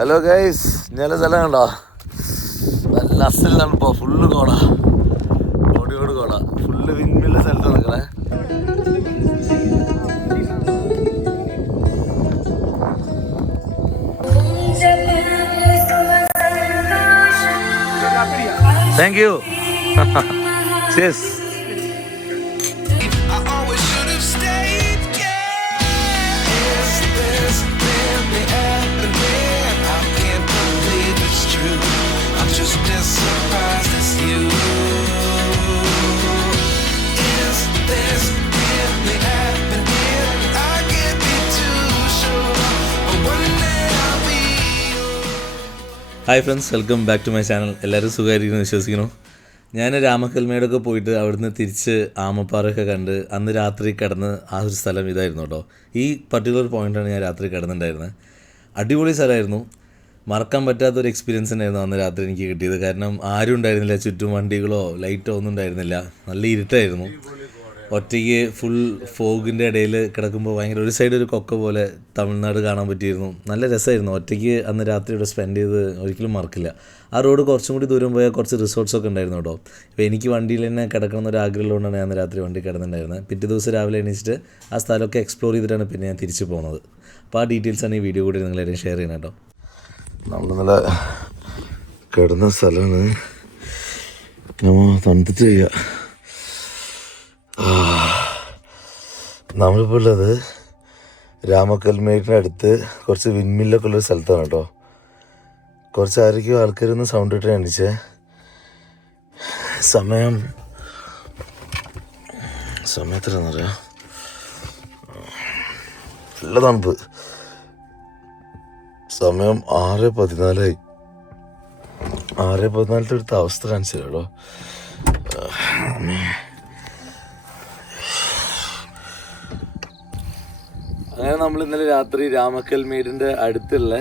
Hello guys, ഞാൻ സ്ഥലം കണ്ടോ? നല്ല അസൽ തണുപ്പോ, ഫുള്ള് കോട, കോടിയോട് കോട, ഫുള്ള് വിൻമില്ല സ്ഥലത്ത് നിൽക്കണേ. Thank you. Cheers. Hi friends, welcome back to my channel. എല്ലാവരും സുഖമായിരിക്കുന്നു വിശ്വസിക്കുന്നു. ഞാൻ രാമക്കൽമേടൊക്കെ പോയിട്ട് അവിടുന്ന് തിരിച്ച് ആമപ്പാറയൊക്കെ കണ്ട് അന്ന് രാത്രി കിടന്ന് ആ ഒരു സ്ഥലം ഇതായിരുന്നു കേട്ടോ. ഈ പർട്ടിക്കുലർ പോയിൻ്റാണ് ഞാൻ രാത്രി കിടന്നിട്ടുണ്ടായിരുന്നത്. അടിപൊളി സ്ഥലമായിരുന്നു. മറക്കാൻ പറ്റാത്തൊരു എക്സ്പീരിയൻസ് തന്നെയായിരുന്നു അന്ന് രാത്രി എനിക്ക് കിട്ടിയത്. കാരണം ആരും ഉണ്ടായിരുന്നില്ല, ചുറ്റും വണ്ടികളോ ലൈറ്റോ ഒന്നും ഉണ്ടായിരുന്നില്ല. നല്ല ഇരുട്ടായിരുന്നു. ഒറ്റയ്ക്ക് ഫുൾ ഫോഗിൻ്റെ ഇടയിൽ കിടക്കുമ്പോൾ ഭയങ്കര ഒരു സൈഡ് ഒരു കൊക്ക പോലെ തമിഴ്നാട് കാണാൻ പറ്റിയിരുന്നു. നല്ല രസമായിരുന്നു. ഒറ്റയ്ക്ക് അന്ന് രാത്രി ഇവിടെ സ്പെൻഡ് ചെയ്ത് ഒരിക്കലും മറക്കില്ല. ആ റോഡ് കുറച്ചും കൂടി ദൂരം പോയാൽ കുറച്ച് റിസോർട്ട്സൊക്കെ ഉണ്ടായിരുന്നു കേട്ടോ. ഇപ്പോൾ എനിക്ക് വണ്ടിയിൽ തന്നെ കിടക്കണമെന്നൊരു ആഗ്രഹമുള്ളതുകൊണ്ടാണ് ഞാൻ രാത്രി വണ്ടി കിടന്നിട്ടുണ്ടായിരുന്നത്. പിറ്റേ ദിവസം രാവിലെ എണീച്ചിട്ട് ആ സ്ഥലമൊക്കെ എക്സ്പ്ലോർ ചെയ്തിട്ടാണ് പിന്നെ ഞാൻ തിരിച്ചു പോകുന്നത്. അപ്പോൾ ആ ഡീറ്റെയിൽസാണ് ഈ വീഡിയോ കൂടി നിങ്ങളായിട്ട് ഷെയർ ചെയ്യണം കേട്ടോ. നമ്മൾ നല്ല കിടന്ന സ്ഥലമാണ്. തണുത്തിട്ട് ചെയ്യുക. നമ്മളിപ്പോൾ ഉള്ളത് രാമക്കൽമേടിൻ്റെ അടുത്ത് കുറച്ച് വിൻമില്ലൊക്കെ ഉള്ളൊരു സ്ഥലത്താണ് കേട്ടോ. കുറച്ച് ആരൊക്കെയോ ആൾക്കാരൊന്ന് സൗണ്ട് ഇട്ട് എണീച്ചേ. സമയത്തിലെന്ന് പറയാം, നല്ല തണുപ്പ്. സമയം 6:14 6:14 എടുത്ത അവസ്ഥ കാണിച്ചില്ല കേട്ടോ. അങ്ങനെ നമ്മൾ ഇന്നലെ രാത്രി രാമക്കൽമേടിൻ്റെ അടുത്തുള്ള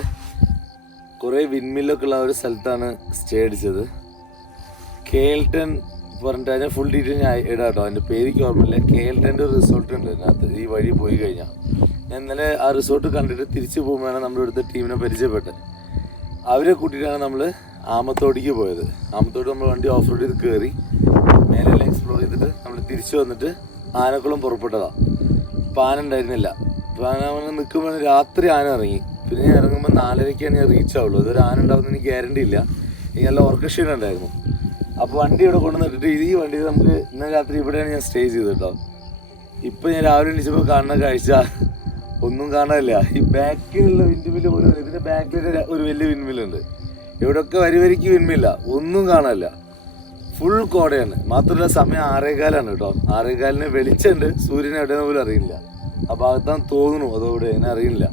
കുറേ വിൻമില്ലൊക്കെ ഉള്ള ഒരു സ്ഥലത്താണ് സ്റ്റേ അടിച്ചത്. KL10 പറഞ്ഞിട്ട് അതിൻ്റെ ഫുൾ ഡീറ്റെയിൽ ഞാൻ ഇടാം കേട്ടോ. അതിൻ്റെ പേരിക്ക് ഓർമ്മയില്ല. KL10 ഒരു റിസോർട്ട് ഉണ്ട് അതിനകത്ത്. ഈ വഴി പോയി കഴിഞ്ഞാൽ ഞാൻ ഇന്നലെ ആ റിസോർട്ട് കണ്ടിട്ട് തിരിച്ചു പോകുമ്പോഴാണ് നമ്മുടെ അടുത്ത ടീമിനെ പരിചയപ്പെട്ടത്. അവരെ കൂട്ടിയിട്ടാണ് നമ്മൾ ആമത്തോടിക്ക് പോയത്. ആമത്തോട് നമ്മൾ വണ്ടി ഓഫ് റോഡ് ചെയ്ത് കയറി മേലെല്ലാം എക്സ്പ്ലോർ ചെയ്തിട്ട് നമ്മൾ തിരിച്ചു വന്നിട്ട് ആനക്കുളം പുറപ്പെട്ടതാണ്. അപ്പോൾ ആന ഉണ്ടായിരുന്നില്ല. അപ്പോൾ ആന നിൽക്കുമ്പോൾ രാത്രി ആന ഇറങ്ങി. പിന്നെ ഞാൻ ഇറങ്ങുമ്പോൾ 4:30 ഞാൻ റീച്ച് ആവുള്ളൂ. അതൊരു ആന ഉണ്ടാവുന്ന എനിക്ക് ഗ്യാരണ്ടി ഇല്ല. എനിക്ക് നല്ല ഓർക്കക്ഷീണം ഉണ്ടായിരുന്നു. അപ്പോൾ വണ്ടി ഇവിടെ കൊണ്ടുവന്നിട്ട് ഈ വണ്ടി നമുക്ക് ഇന്നലെ രാത്രി ഇവിടെയാണ് ഞാൻ സ്റ്റേ ചെയ്തത് കേട്ടോ. ഇപ്പോൾ ഞാൻ രാവിലെ എണീച്ചപ്പോൾ കാണുന്ന കാഴ്ച ഒന്നും കാണാനില്ല. ഈ ബാക്കിലുള്ള വിൻഡ്മില്ല് പോലും, ഇതിൻ്റെ ബാക്കിൽ ഒരു വലിയ വിൻഡ്മില്ലുണ്ട്. ഇവിടെയൊക്കെ വരിക്ക് വിൻഡ്മില്ല, ഒന്നും കാണാനില്ല. ഫുൾ കോടയാണ്. മാത്രമല്ല സമയം 6:15 കേട്ടോ. 6:15 വെളിച്ചമുണ്ട്. സൂര്യനെ എവിടെയെന്ന് പോലും അറിയില്ല. ആ ഭാഗത്താന്ന് തോന്നുന്നു, അതോടെ എന്നെ അറിയില്ല.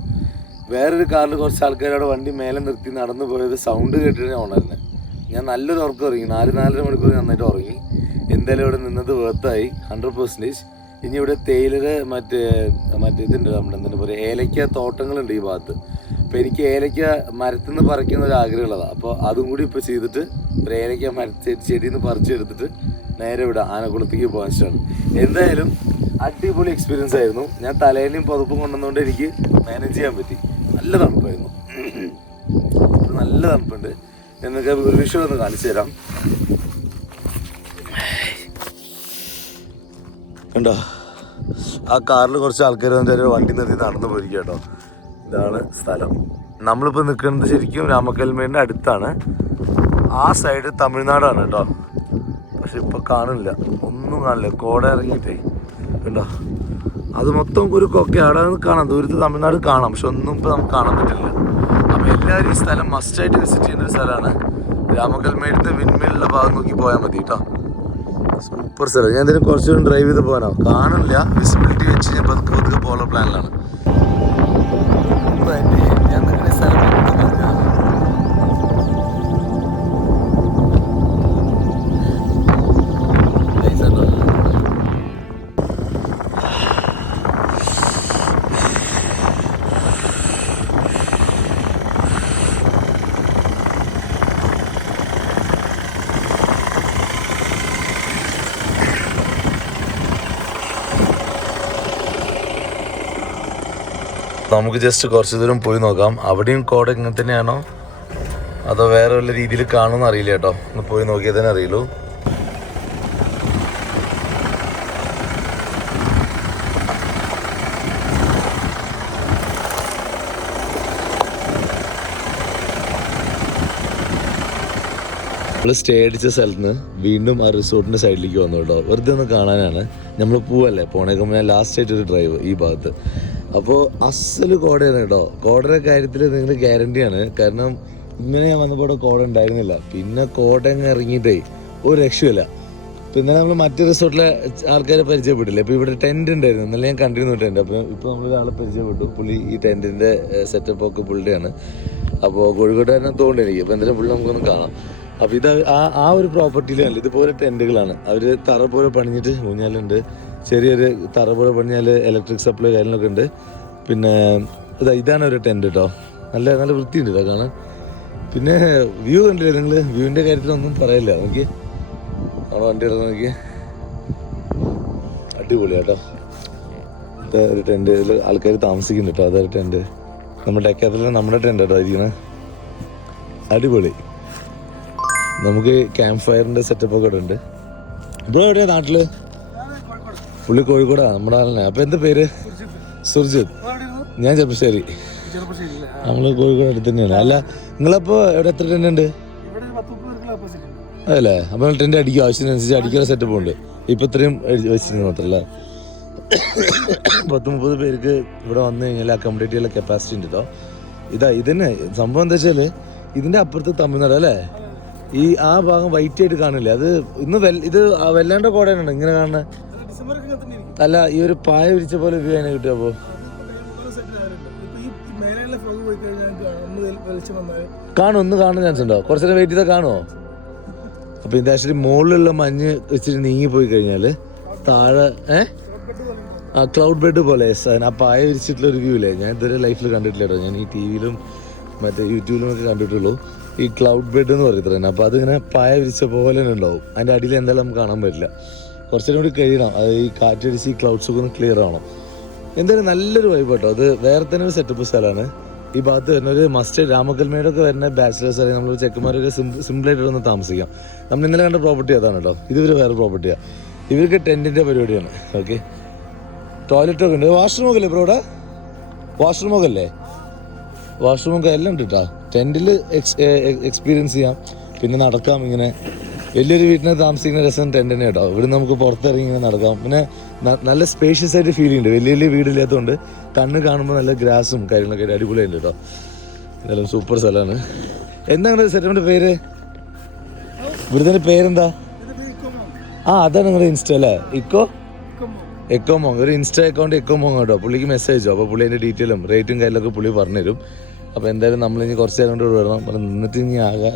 വേറൊരു കാറിൽ കുറച്ച് ആൾക്കാരവിടെ വണ്ടി മേലെ നിർത്തി നടന്നു പോയത് സൗണ്ട് കേട്ടിട്ട് ഉണർന്നത്. ഞാൻ നല്ലൊരു ഉറക്കം ഉറങ്ങി. 4-4.5 മണിക്കൂർ നന്നായിട്ട് ഉറങ്ങി. എന്തായാലും ഇവിടെ നിന്നത് വേർത്തായി 100%. ഇനി ഇവിടെ തേയിലയുടെ മറ്റേ ഇതുണ്ട്, നമ്മുടെ എന്താ പറയുക, ഏലക്ക തോട്ടങ്ങളുണ്ട് ഈ ഭാഗത്ത്. അപ്പോൾ എനിക്ക് ഏലക്ക മരത്തിൽ നിന്ന് പറിക്കുന്ന ഒരു ആഗ്രഹമുള്ളതാണ്. അപ്പോൾ അതും കൂടി ഇപ്പോൾ ചെയ്തിട്ട് ഒരു ഏലക്ക ചെടിയിൽ നിന്ന് പറിച്ചെടുത്തിട്ട് നേരെ ഇവിടെ ആനക്കുളത്തേക്ക് പോകാൻ ഇഷ്ടമാണ്. എന്തായാലും അടിപൊളി എക്സ്പീരിയൻസ് ആയിരുന്നു. ഞാൻ തലേനെയും പുതപ്പും കൊണ്ടുവന്നുകൊണ്ട് എനിക്ക് മാനേജ് ചെയ്യാൻ പറ്റി. നല്ല തണുപ്പായിരുന്നു, നല്ല തണുപ്പുണ്ട്. എന്നൊക്കെ ഒരു വിഷയം ഒന്ന് കാണിച്ചു തരാം. കണ്ടോ, ആ കാറിൽ കുറച്ച് ആൾക്കാർ വന്നിട്ട് വണ്ടി നിർത്തി നടന്നു പോയിരിക്കുക കേട്ടോ. ഇതാണ് സ്ഥലം. നമ്മളിപ്പോൾ നിൽക്കുന്നത് ശരിക്കും രാമക്കൽമേടിൻ്റെ അടുത്താണ്. ആ സൈഡ് തമിഴ്നാടാണ് കേട്ടോ. പക്ഷെ ഇപ്പോൾ കാണില്ല, ഒന്നും കാണില്ല. കോട ഇറങ്ങിയിട്ടേ കണ്ടോ, അത് മൊത്തം ഒരു കൊക്കെ. അവിടെ കാണാം, ദൂരത്ത് തമിഴ്നാട് കാണാം, പക്ഷെ ഒന്നും ഇപ്പോൾ നമുക്ക് കാണാൻ പറ്റില്ല. അപ്പോൾ എല്ലാവരും ഈ സ്ഥലം മസ്റ്റായിട്ട് വിസിറ്റ് ചെയ്യുന്ന ഒരു സ്ഥലമാണ്. രാമക്കൽമേടിൻ്റെ വിൻമില്ലുള്ള ഭാഗം നോക്കി പോയാൽ മതി കേട്ടോ. സൂപ്പർ സ്ഥലം. ഞാൻ ഇതിന് കുറച്ചുകൂടി ഡ്രൈവ് ചെയ്ത് പോകാനോ കാണില്ല. വിസിബിലിറ്റി വെച്ച് ഞാൻ പതുക്കെ പോകാനുള്ള പ്ലാനിലാണ്. ഞാൻ നിങ്ങളുടെ സ്ഥലം നമുക്ക് ജസ്റ്റ് കുറച്ച് ദൂരം പോയി നോക്കാം. അവിടെയും കോട ഇങ്ങനെ തന്നെയാണോ അതോ വേറെ വല്ല രീതിയിൽ കാണുമെന്ന് അറിയില്ല കേട്ടോ. ഒന്ന് പോയി നോക്കിയാൽ തന്നെ അറിയുള്ളൂ. നമ്മൾ സ്റ്റേ അടിച്ച സ്ഥലത്ത് നിന്ന് വീണ്ടും ആ റിസോർട്ടിൻ്റെ സൈഡിലേക്ക് വന്നു കേട്ടോ. വെറുതെ ഒന്ന് കാണാനാണ്. നമ്മൾ പോവല്ലേ, പോണേക്കുമ്പോൾ ഞാൻ ലാസ്റ്റ് ആയിട്ട് ഒരു ഡ്രൈവ് ഈ ഭാഗത്ത്. അപ്പോൾ അസല് കോടയാണ് കേട്ടോ. കോടയുടെ കാര്യത്തിൽ നിങ്ങൾ ഗ്യാരണ്ടിയാണ്. കാരണം ഇങ്ങനെ ഞാൻ വന്നപ്പോൾ ഇവിടെ കോട ഉണ്ടായിരുന്നില്ല. പിന്നെ കോട അങ്ങ് ഇറങ്ങിയിട്ടേ ഒരു രക്ഷയില്ല. പിന്നെ നമ്മൾ മറ്റു റിസോർട്ടിലെ ആൾക്കാരെ പരിചയപ്പെട്ടില്ല. ഇപ്പോൾ ഇവിടെ ടെൻറ്റ് ഉണ്ടായിരുന്നു, ഇന്നലെ ഞാൻ കണ്ടിരുന്നു ടെൻറ്റ്. അപ്പോൾ ഇപ്പോൾ നമ്മളൊരാളെ പരിചയപ്പെട്ടു. പുള്ളി ഈ ടെൻറ്റിൻ്റെ സെറ്റപ്പൊക്കെ പുള്ളിയാണ്. അപ്പോൾ കോഴിക്കോട്ടുകാരനെ തോന്നുന്നു എനിക്ക്. അപ്പോൾ എന്തായാലും പുള്ളി നമുക്കൊന്ന് കാണാം. അപ്പോൾ ഇത് ആ ഒരു പ്രോപ്പർട്ടിയിലല്ല, ഇതുപോലെ ടെൻറ്റുകളാണ്. അവർ തറ പോലെ പണിഞ്ഞിട്ട് ഊഞ്ഞാലുണ്ട്, ചെറിയൊരു തറ പോലെ പണിഞ്ഞാൽ ഇലക്ട്രിക് സപ്ലൈ കാര്യങ്ങളൊക്കെ ഉണ്ട്. പിന്നെ ഇതാണ് ഒരു ടെൻറ്റ് കേട്ടോ. നല്ല നല്ല വൃത്തിയുണ്ട് കേട്ടോ കാണാൻ. പിന്നെ വ്യൂ കണ്ടില്ലേ നിങ്ങൾ? വ്യൂവിൻ്റെ കാര്യത്തിലൊന്നും പറയില്ല. നോക്കി അവിടെ വണ്ടി ഇറങ്ങി നോക്കി, അടിപൊളി കേട്ടോ. ഇത് ഒരു ടെൻറ്റ്, ഇതിൽ ആൾക്കാർ താമസിക്കുന്നുണ്ട് കേട്ടോ. അതൊരു ടെൻറ്റ്, നമ്മുടെ ഡെക്കാത്തിൽ നമ്മുടെ ടെൻറ്റ് കേട്ടോ ഇരിക്കണേ. അടിപൊളി. നമുക്ക് ക്യാമ്പ് ഫയറിൻ്റെ സെറ്റപ്പൊക്കെ ഇവിടെ ഉണ്ട്. ഇവിടെ എവിടെയാ നാട്ടില്? പുള്ളി കോഴിക്കോടാ, നമ്മുടെ ആളെ. അപ്പം എന്താ പേര്? സുർജിത്ത്. ഞാൻ ചെറുപ്പശ്ശേരി. നമ്മള് കോഴിക്കോട് അടുത്ത് തന്നെയാണ്. അല്ല നിങ്ങളപ്പോ എവിടെ എത്ര ടെന്റ് ഉണ്ട്? അതല്ലേ? അപ്പൊ ടെന്റ് അടിക്കും, ആവശ്യത്തിനനുസരിച്ച് അടിക്കുന്ന സെറ്റപ്പ് ഉണ്ട്. ഇപ്പൊ ഇത്രയും വെച്ചിരുന്നു മാത്രല്ല, 10-30 പേർക്ക് ഇവിടെ വന്നു കഴിഞ്ഞാൽ അക്കോമഡേറ്റ് ചെയ്യാനുള്ള കപ്പാസിറ്റി ഉണ്ട് കേട്ടോ. ഇതന്നെ സംഭവം. എന്താ വെച്ചാല് ഇതിന്റെ അപ്പുറത്ത് തമിഴ്നാട് അല്ലേ? ഈ ആ ഭാഗം വൈറ്റ് ആയിട്ട് കാണില്ലേ? അത് ഇന്ന് ഇത് വല്ലാണ്ട് കോടയാണ് ഇങ്ങനെ കാണുന്നത്. അല്ല, ഈ ഒരു പായ വിരിച്ച പോലെ വ്യൂ അതിനെ കിട്ടും. അപ്പോ കാണും, ഒന്ന് കാണാൻ ചാൻസ് ഉണ്ടോ? കുറച്ചു നേരം വെയിറ്റ് ചെയ്താൽ കാണുമോ? അപ്പൊ ഇത് ആക്ച്വലി മുകളിലുള്ള മഞ്ഞ് വെച്ചിട്ട് നീങ്ങി പോയി കഴിഞ്ഞാല് താഴെ ക്ലൗഡ് ബെഡ് പോലെ ആ പായ വിരിച്ചിട്ടുള്ള ഒരു വ്യൂ ഇല്ലേ? ഞാൻ ഇതുവരെ ലൈഫിൽ കണ്ടിട്ടില്ല കേട്ടോ. ഞാൻ ഈ ടി വിയിലും മറ്റേ യൂട്യൂബിലും ഒക്കെ കണ്ടിട്ടുള്ളൂ ഈ ക്ലൗഡ് ബെഡ് എന്ന് പറയുന്നത്. അപ്പോൾ അതിങ്ങനെ പായ വിരിച്ച പോലെ തന്നെ ഉണ്ടാവും. അതിൻ്റെ അടിയിൽ എന്തായാലും നമുക്ക് കാണാൻ പറ്റില്ല. കുറച്ചും കൂടി കഴിയണം. അത് ഈ കാറ്റടിച്ച് ഈ ക്ലൗഡ്സ് ഒക്കെ ഒന്ന് ക്ലിയർ ആവണം. എന്തായാലും നല്ലൊരു വൈബ് കേട്ടോ. അത് വേറെ തന്നെ ഒരു സെറ്റപ്പ് സ്ഥലമാണ്. ഈ ഭാഗത്ത് വരുന്ന ഒരു മസ്റ്റ് രാമക്കൽമേടൊക്കെ വരുന്ന ബാച്ചിലേഴ്സ് അല്ലെങ്കിൽ നമ്മൾ ചെക്കന്മാരൊക്കെ സിമ്പിളായിട്ട് ഒന്ന് താമസിക്കാം. നമ്മൾ ഇന്നലെ കണ്ട പ്രോപ്പർട്ടി അതാണ് കേട്ടോ. ഇതൊരു വേറെ പ്രോപ്പർട്ടിയാണ്. ഇവർക്ക് ടെൻറ്റിൻ്റെ പരിപാടിയാണ്. ഓക്കെ, ടോയ്ലറ്റൊക്കെ ഉണ്ട്. വാഷ്റൂമൊക്കെ അല്ലേ ബ്രോ? ഇവിടെ വാഷ്റൂമൊക്കെ അല്ലേ? വാഷ്റൂമൊക്കെ എല്ലാം ഉണ്ട് കേട്ടോ. ടെൻറ്റിൽ എക്സ്പീരിയൻസ് ചെയ്യാം, പിന്നെ നടക്കാം. ഇങ്ങനെ വലിയൊരു വീട്ടിനെ താമസിക്കുന്ന രസം ടെൻറ്റ് തന്നെ കേട്ടോ. ഇവിടെ നമുക്ക് പുറത്തിറങ്ങി ഇങ്ങനെ നടക്കാം. പിന്നെ നല്ല സ്പേഷ്യസ് ആയിട്ട് ഫീൽ ചെയ്യുന്നുണ്ട്. വലിയ വലിയ വീടില്ലാത്തതുകൊണ്ട് കണ്ണ് കാണുമ്പോൾ നല്ല ഗ്രാസും കാര്യങ്ങളൊക്കെ അടിപൊളിയുണ്ട് കേട്ടോ. എന്തായാലും സൂപ്പർ സ്ഥലമാണ്. എന്താണ് സെറ്റപ്പിൻ്റെ പേര്? ഇവിടുത്തെ പേരെന്താ? അതാണ് നിങ്ങളുടെ ഇൻസ്റ്റ അല്ലേ? എക്കോമോങ്. ഒരു ഇൻസ്റ്റ അക്കൗണ്ട് എക്കോമോങ് കേട്ടോ. പുള്ളിക്ക് മെസ്സേജ് അയച്ചോ. അപ്പോൾ പുള്ളി അതിൻ്റെ ഡീറ്റെയിലും റേറ്റും കാര്യങ്ങളൊക്കെ പുള്ളി പറഞ്ഞുതരും. അപ്പോൾ എന്തായാലും നമ്മളിനി കുറച്ച് നേരം കൊണ്ട് വരണം. അപ്പം നിന്നിട്ട് ഇനി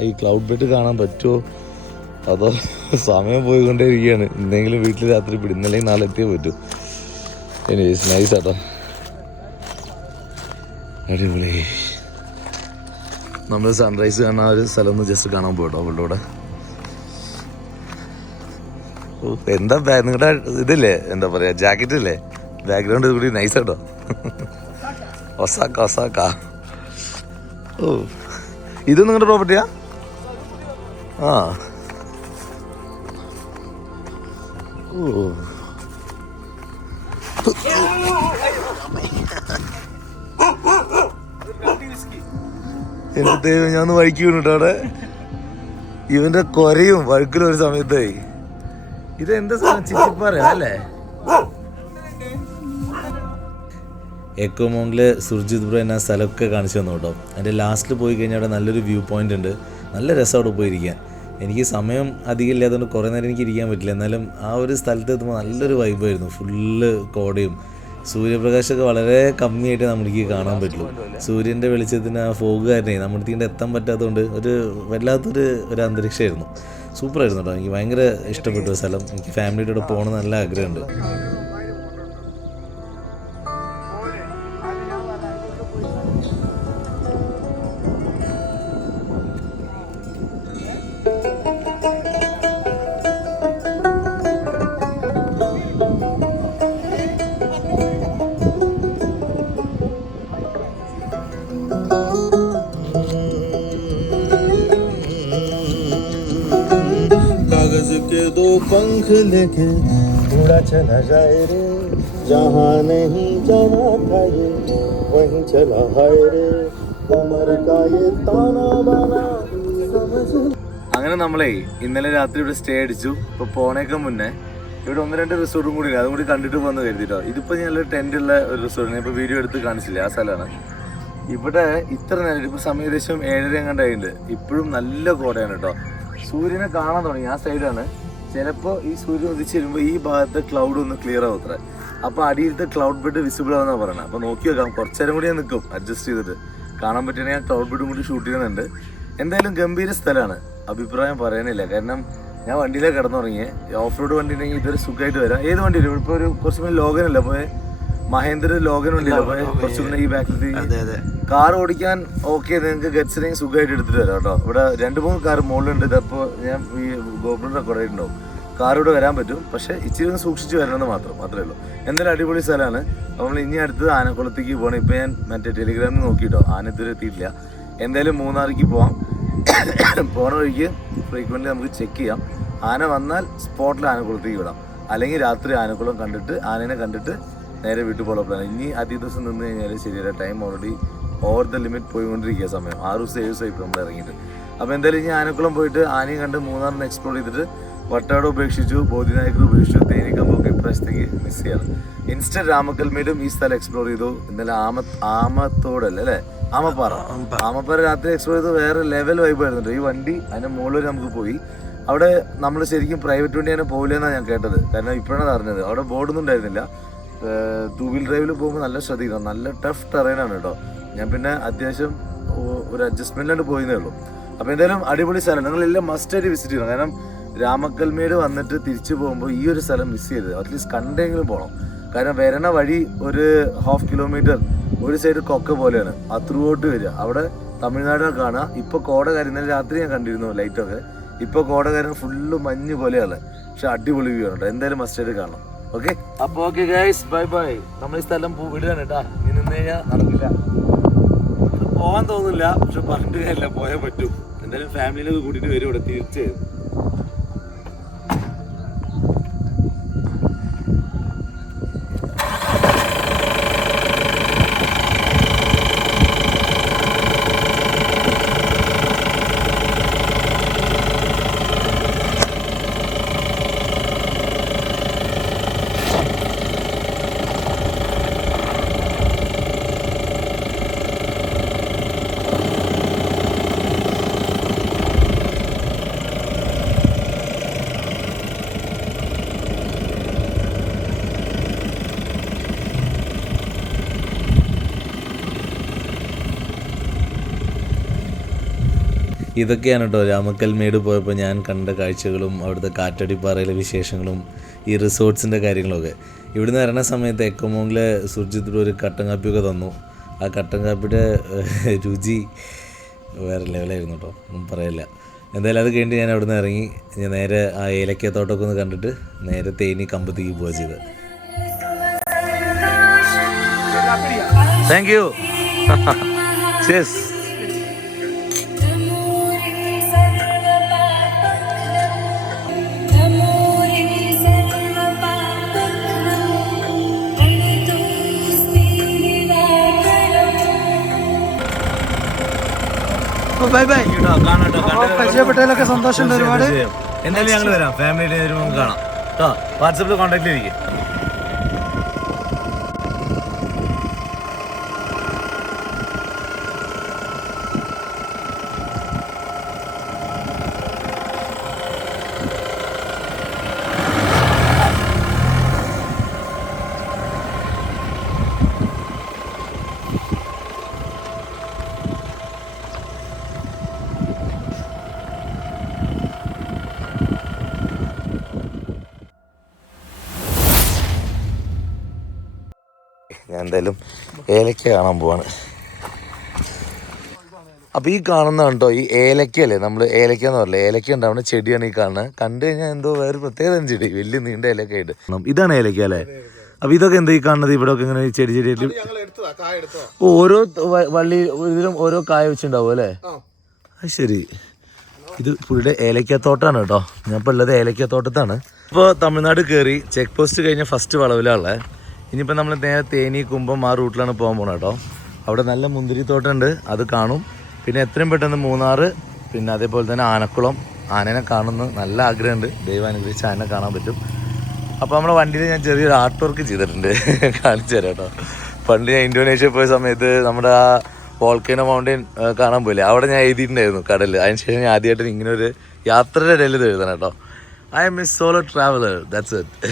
ഈ ക്ലൗഡ് ബെഡ് കാണാൻ പറ്റുമോ അതോ സമയം പോയിക്കൊണ്ടേ ഇരിക്കുകയാണ്. എന്തെങ്കിലും വീട്ടിൽ രാത്രി പിടിക്കും, അല്ലെങ്കിൽ നാളെ എത്തിയേ പറ്റൂ. നൈസ് ആട്ടോ, അടിപൊളി. നമ്മൾ സൺറൈസ് കാണാൻ ഒരു സ്ഥലം ഒന്ന് ജസ്റ്റ് കാണാൻ പോയിട്ടോ അവളുടെ കൂടെ. എന്താ നിങ്ങളുടെ ഇതില്ലേ, എന്താ പറയാ, ജാക്കറ്റ് ഇല്ലേ? ബാക്ക്ഗ്രൗണ്ട് കൂടി നൈസ് ആട്ടോ. ഒസാക്ക. ഇത് നിങ്ങളുടെ പ്രോപ്പർട്ടിയാ? എന്റെ ദൈവം, ഞാൻ ഒന്ന് വഴിക്ക് വീണിട്ടോ അവിടെ. ഇവന്റെ കൊരയും വഴുക്കലും ഒരു സമയത്തായി. ഇത് എന്താ സാധനം? ചിച്ചിപ്പാറ അല്ലേ? എക്കോമോങ്ങില് സുർജിത് ബ്രോ എന്ന സ്ഥലമൊക്കെ കാണിച്ചു തന്നു കേട്ടോ. അതിൻ്റെ ലാസ്റ്റിൽ പോയി കഴിഞ്ഞാൽ അവിടെ നല്ലൊരു വ്യൂ പോയിന്റ് ഉണ്ട്. നല്ല രസം അവിടെ പോയിരിക്കാൻ. എനിക്ക് സമയം അധികം ഇല്ലാത്തതുകൊണ്ട് കുറേ നേരം എനിക്ക് ഇരിക്കാൻ പറ്റില്ല. എന്നാലും ആ ഒരു സ്ഥലത്ത് എത്തുമ്പോൾ നല്ലൊരു വൈബായിരുന്നു. ഫുള്ള് കോടയും സൂര്യപ്രകാശമൊക്കെ വളരെ കമ്മിയായിട്ട് നമുക്ക് കാണാൻ പറ്റുള്ളൂ. സൂര്യൻ്റെ വെളിച്ചത്തിന് ആ ഫോഗ് കാരണേ നമ്മുടെ തീൻ്റെ എത്താൻ പറ്റാത്തതുകൊണ്ട് വല്ലാത്തൊരു അന്തരീക്ഷമായിരുന്നു. സൂപ്പറായിരുന്നു കേട്ടോ. എനിക്ക് ഭയങ്കര ഇഷ്ടപ്പെട്ടു സ്ഥലം. എനിക്ക് ഫാമിലിയുടെ കൂടെ പോകണം നല്ല ആഗ്രഹമുണ്ട്. पंख लेके उड़ा चला जाए रे जहाँ नहीं जाना था ये वहीं चला है रे उम्र का ये ताना बाना समझ. അങ്ങനെ നമ്മളെ ഇന്നലെ രാത്രി ഇവിടെ സ്റ്റേ അടിച്ചു. ഇപ്പൊ പോണേക്ക് മുന്നേ ഇവിടെ 1-2 റിസോർട്ടും കൂടി ഇല്ല, അതും കൂടി കണ്ടിട്ട് പോകുന്ന കരുതിട്ടോ. ഇതിപ്പോ ഞങ്ങൾ ടെന്റുള്ള ഒരു റിസോർട്ട് ഇപ്പൊ വീഡിയോ എടുത്ത് കാണിച്ചില്ല, ആ സ്ഥലമാണ്. ഇവിടെ ഇത്ര നേരം ഇപ്പൊ സമയം ഏകദേശം 7:30 എങ്ങാണ്ടായിട്ടുണ്ട്. ഇപ്പോഴും നല്ല കോടയാണ് കേട്ടോ. സൂര്യനെ കാണാൻ തുടങ്ങി. ആ സൈഡാണ്. ചിലപ്പോൾ ഈ സൂര്യൻ ഉദിച്ച് വരുമ്പോൾ ഈ ഭാഗത്തെ ക്ലൗഡ് ഒന്ന് ക്ലിയർ ആവത്ര. അപ്പോൾ അടിയിലത്തെ ക്ലൗഡ് ബെഡ് വിസിബിൾ ആവുന്നതാണ് പറയുന്നത്. അപ്പോൾ നോക്കി വെക്കാം, കുറച്ച് നേരം കൂടി ഞാൻ നിൽക്കും അഡ്ജസ്റ്റ് ചെയ്തിട്ട്. കാണാൻ പറ്റുകയാണെങ്കിൽ ഞാൻ ക്ലൗഡ് ബെഡും കൂടി ഷൂട്ട് ചെയ്യുന്നുണ്ട്. എന്തായാലും ഗംഭീര സ്ഥലമാണ്, അഭിപ്രായം പറയാനില്ല. കാരണം ഞാൻ വണ്ടിയിലേക്ക് കിടന്നുറങ്ങിയേ. ഓഫ് റോഡ് വണ്ടി ഉണ്ടെങ്കിൽ ഇതൊരു സുഖമായിട്ട് വരാം. ഏത് വണ്ടി വരും? ഇപ്പോൾ ഒരു കുറച്ച് മുന്നേ ലോഗനല്ല പോയെ, മഹേന്ദ്ര ലോഗൻ വണ്ടിയില്ല പോയെ, കുറച്ച് മുന്നേ ഈ ബാക്കിൽ കാർ ഓടിക്കാൻ ഓക്കെ. നിങ്ങൾക്ക് ഗറ്റ്സിനെങ്കിൽ സുഖമായിട്ട് എടുത്തിട്ട് വരാം കേട്ടോ. ഇവിടെ 2-3 കാർ മുകളിലുണ്ട്. ഇതപ്പോൾ ഞാൻ ഈ ഗോപുരം റെക്കോർഡായിട്ടുണ്ടാവും. കാർ ഇവിടെ വരാൻ പറ്റും, പക്ഷേ ഇച്ചിരി ഒന്ന് സൂക്ഷിച്ച് വരണമെന്ന് മാത്രമേ ഉള്ളൂ. എന്തായാലും അടിപൊളി സ്ഥലമാണ്. നമ്മൾ ഇനി അടുത്തത് ആനക്കുളത്തേക്ക് പോകണം. ഇപ്പോൾ ഞാൻ മറ്റേ ടെലിഗ്രാമിൽ നോക്കിയിട്ടോ, ആന ഇതുവരെ എത്തിയിട്ടില്ല. എന്തായാലും മൂന്നാറിലേക്ക് പോവാം. പോണ വഴിക്ക് ഫ്രീക്വൻ്റ് നമുക്ക് ചെക്ക് ചെയ്യാം. ആന വന്നാൽ സ്പോട്ടിൽ ആനക്കുളത്തേക്ക് വിടാം, അല്ലെങ്കിൽ രാത്രി ആനക്കുളം കണ്ടിട്ട് ആനേനെ കണ്ടിട്ട് നേരെ വീട്ടിൽ പോകാൻ പ്ലാൻ. ഇനി അധിക ദിവസം നിന്ന് കഴിഞ്ഞാൽ ശരിയല്ല. Time already over the limit പോയിക്കൊണ്ടിരിക്കുക. സമയം 6-7 ദിവസമായി ഇപ്പോൾ നമ്മൾ ഇറങ്ങിയിട്ട്. അപ്പോൾ എന്തായാലും ഇനി ആനക്കുളം പോയിട്ട് ആനയും കണ്ട് മൂന്നാറിന് എക്സ്പ്ലോർ ചെയ്തിട്ട് വട്ടാട് ഉപേക്ഷിച്ചു, ബോധിനായകർ ഉപേക്ഷിച്ചു, തേനിക്കമ്പൊക്കെ ഇപ്രാവശ്യത്തേക്ക് മിസ് ചെയ്യണം. ഇൻസ്റ്റന്റ് രാമക്കൽമേടും ഈ സ്ഥലം എക്സ്പ്ലോർ ചെയ്തു. ഇന്നലെ ആമത്തോടല്ലേ അല്ലേ, ആമപ്പാറ രാത്രി എക്സ്പ്ലോർ ചെയ്ത് വേറെ ലെവൽ വൈബ് ആയിരുന്നു. ഈ വണ്ടി അതിൻ്റെ മുകളിൽ നമുക്ക് പോയി. അവിടെ നമ്മൾ ശരിക്കും പ്രൈവറ്റ് വണ്ടി തന്നെ പോകില്ലെന്നാണ് ഞാൻ കേട്ടത്. കാരണം ഇപ്പോഴാണ് അറിഞ്ഞത്. അവിടെ ബോർഡൊന്നും ഉണ്ടായിരുന്നില്ല. 2 വീൽ ഡ്രൈവിൽ പോകുമ്പോൾ നല്ല ശ്രദ്ധിക്കണം. നല്ല ടഫ് ടെറൈനാണ് കേട്ടോ. ഞാൻ പിന്നെ അത്യാവശ്യം ഒരു അഡ്ജസ്റ്റ്മെൻറ്റിലാണ് പോയതേ ഉള്ളൂ. അപ്പോൾ എന്തായാലും അടിപൊളി സ്ഥലം, നിങ്ങളെല്ലാം മസ്റ്റായിട്ട് വിസിറ്റ് ചെയ്യണം. കാരണം രാമക്കൽമേട് വന്നിട്ട് തിരിച്ചു പോകുമ്പോൾ ഈ ഒരു സ്ഥലം മിസ് ചെയ്ത് അറ്റ്ലീസ്റ്റ് കണ്ടെങ്കിലും പോകണം. കാരണം വരണ വഴി ഒരു 1/2 കിലോമീറ്റർ ഒരു സൈഡ് കൊക്ക പോലെയാണ്. ആ ത്രൂ ഔട്ട് വരിക. അവിടെ തമിഴ്നാടിനെ കാണുക. ഇപ്പോൾ കോട കാര്യം രാത്രി ഞാൻ കണ്ടിരുന്നു ലൈറ്റൊക്കെ. ഇപ്പോൾ കോട കാര്യം ഫുള്ള് മഞ്ഞ് പോലെയാണ്. പക്ഷെ അടിപൊളി വ്യൂ ആണ് കേട്ടോ. എന്തായാലും മസ്റ്റായിട്ട് കാണണം. ഓക്കെ, അപ്പോൾ ഓക്കെ ഗൈസ്, ബൈ ബൈ. നമ്മൾ ഈ സ്ഥലം വിടുകയാണ് കേട്ടാ. ഇനി നിന്ന് കഴിഞ്ഞാൽ നടക്കില്ല, പോകാൻ തോന്നില്ല. പക്ഷെ പറഞ്ഞിട്ട് കാര്യമില്ല, പോയാൽ പറ്റും. എന്തായാലും ഫാമിലിയിലൊക്കെ കൂട്ടിയിട്ട് വരും ഇവിടെ തിരിച്ച്. ഇതൊക്കെയാണ് കേട്ടോ രാമക്കൽമേട് പോയപ്പോൾ ഞാൻ കണ്ട കാഴ്ചകളും അവിടുത്തെ കാറ്റടിപ്പാറയിലെ വിശേഷങ്ങളും ഈ റിസോർട്ട്സിൻ്റെ കാര്യങ്ങളൊക്കെ. ഇവിടുന്ന് ഇറങ്ങുന്ന സമയത്ത് എക്കോമോങ്ങിലെ സുർജിത്ത് ഒരു കട്ടൻ കാപ്പിയൊക്കെ തന്നു. ആ കട്ടൻ കാപ്പിയുടെ രുചി വേറെ ലെവലായിരുന്നു കേട്ടോ, ഒന്നും പറയില്ല. എന്തായാലും അത് കഴിഞ്ഞിട്ട് ഞാൻ അവിടുന്ന് ഇറങ്ങി ഞാൻ നേരെ ആ ഏലക്കത്തോട്ടമൊക്കെ ഒന്ന് കണ്ടിട്ട് നേരെ തേനി കമ്പത്തേക്ക് പോവുക ചെയ്തത്. Thank you. Bye bye. പരിചയപ്പെട്ടതിലൊക്കെ സന്തോഷമുണ്ട് ഒരുപാട്. എന്തായാലും ഞങ്ങൾ വരാം, ഫാമിലി വരുമ്പോൾ കാണാം കേട്ടോ. വാട്സപ്പിൽ കോൺടാക്ട് ചെയ്തിരിക്കും. ഞാൻ എന്തായാലും ഏലക്ക കാണാൻ പോവാണ്. അപ്പോൾ ഈ കാണുന്ന കേട്ടോ ഈ ഏലക്കല്ലേ, നമ്മൾ ഏലക്ക എന്ന് പറയില്ല, ഏലക്ക ഉണ്ടാവുന്ന ചെടിയാണ് ഈ കാണുന്നത്. കണ്ടു കഴിഞ്ഞാൽ എന്തോ വേറെ പ്രത്യേകത ചെടി, വലിയ നീണ്ട ഏലക്ക ആയിട്ട്. ഇതാണ് ഏലക്ക അല്ലേ? അപ്പോൾ ഇതൊക്കെ എന്താ ഈ കാണുന്നത്? ഇവിടെ ഒക്കെ ഇങ്ങനെ ചെടി ചെടിയായിട്ട് ഓരോ വള്ളി ഇതിലും ഓരോ കായ വെച്ചിട്ടുണ്ടാവും അല്ലേ? അത് ശരി. ഇത് പുള്ളിയുടെ ഏലക്കത്തോട്ടാണ് കേട്ടോ. ഞാൻ ഇപ്പോൾ ഉള്ളത് ഏലക്കത്തോട്ടത്താണ്. ഇപ്പോൾ തമിഴ്നാട് കയറി ചെക്ക് പോസ്റ്റ് കഴിഞ്ഞ ഫസ്റ്റ് വളവിലാണുള്ളത്. ഇനിയിപ്പോൾ നമ്മൾ നേരെ തേനി കുമ്പം ആ റൂട്ടിലാണ് പോകാൻ പോകുന്നത് കേട്ടോ. അവിടെ നല്ല മുന്തിരിത്തോട്ടമുണ്ട്, അത് കാണും. പിന്നെ എത്രയും പെട്ടെന്ന് മൂന്നാർ, പിന്നെ അതേപോലെ തന്നെ ആനക്കുളം. ആനേനെ കാണുന്ന നല്ല ആഗ്രഹമുണ്ട്, ദൈവം അനുഗ്രഹിച്ച് ആനനെ കാണാൻ പറ്റും. അപ്പോൾ നമ്മുടെ വണ്ടിയിൽ ഞാൻ ചെറിയൊരു ആർട്ട് വർക്ക് ചെയ്തിട്ടുണ്ട്, കാണിച്ചു തരാം കേട്ടോ. പണ്ട് ഞാൻ ഇന്തോനേഷ്യ പോയ സമയത്ത് നമ്മുടെ ആ വോൾക്കാനോ മൗണ്ടൻ കാണാൻ പോയില്ലേ, അവിടെ ഞാൻ എഴുതിയിട്ടുണ്ടായിരുന്നു കടലിൽ. അതിനുശേഷം ഞാൻ ആദ്യമായിട്ട് ഇങ്ങനെ ഒരു യാത്രയുടെ ഇടയിൽ ഇത് എഴുതണം കേട്ടോ. I miss solo traveller, that's it.